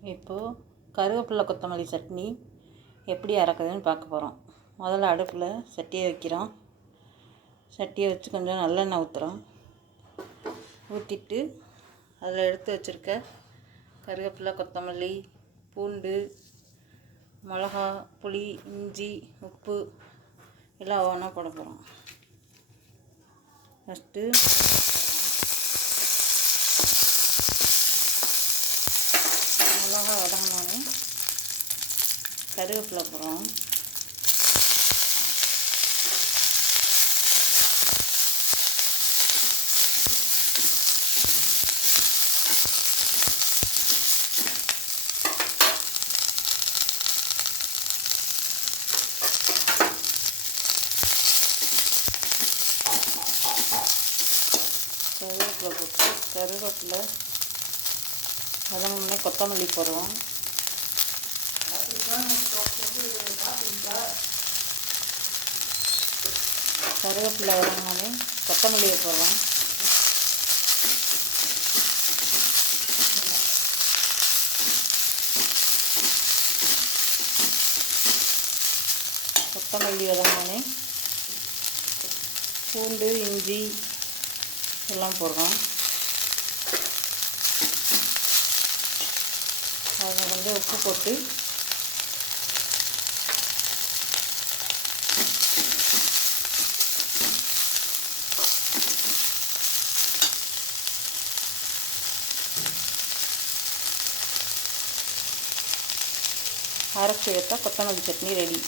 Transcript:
இப்போது கருவேப்பிலை கொத்தமல்லி சட்னி எப்படி அரைக்கிறதுன்னு பார்க்க போகிறோம். முதல்ல அடுப்பில் சட்டியை வைக்கிறோம். சட்டியை வச்சு கொஞ்சம் நல்லெண்ணெய் ஊற்றுறோம். ஊற்றிட்டு அதில் எடுத்து வச்சுருக்க கருவேப்பிலை, கொத்தமல்லி, பூண்டு, மிளகா, புளி, இஞ்சி, உப்பு எல்லாம் ஒன்றா போட போகிறோம். ஃபஸ்ட்டு மிளகா வதங்கினோடனே கருவேப்பிலை போடுறோம். கருவேப்பிலை போட்டு கருவேப்பிலை வதங்கினோடனே கொத்தமல்லி போடுறோம். கருவேப்பிலை வதங்கினோடனே கொத்தமல்லியை போடுறோம். கொத்தமல்லி வதங்கினோடனே பூண்டு, இஞ்சி எல்லாம் போடுறோம். அதில் உப்பு போட்டு அரைச்சி எடுத்தால் கொத்தமல்லி சட்னி ரெடி.